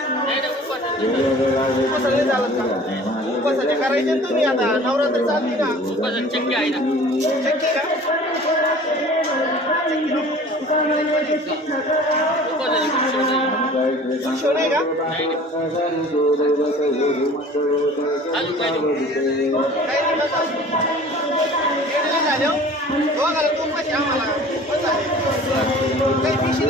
Ini Kau kalau tuh masih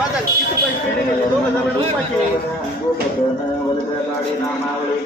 बदल किस पर स्पीड दोन हजार रुपये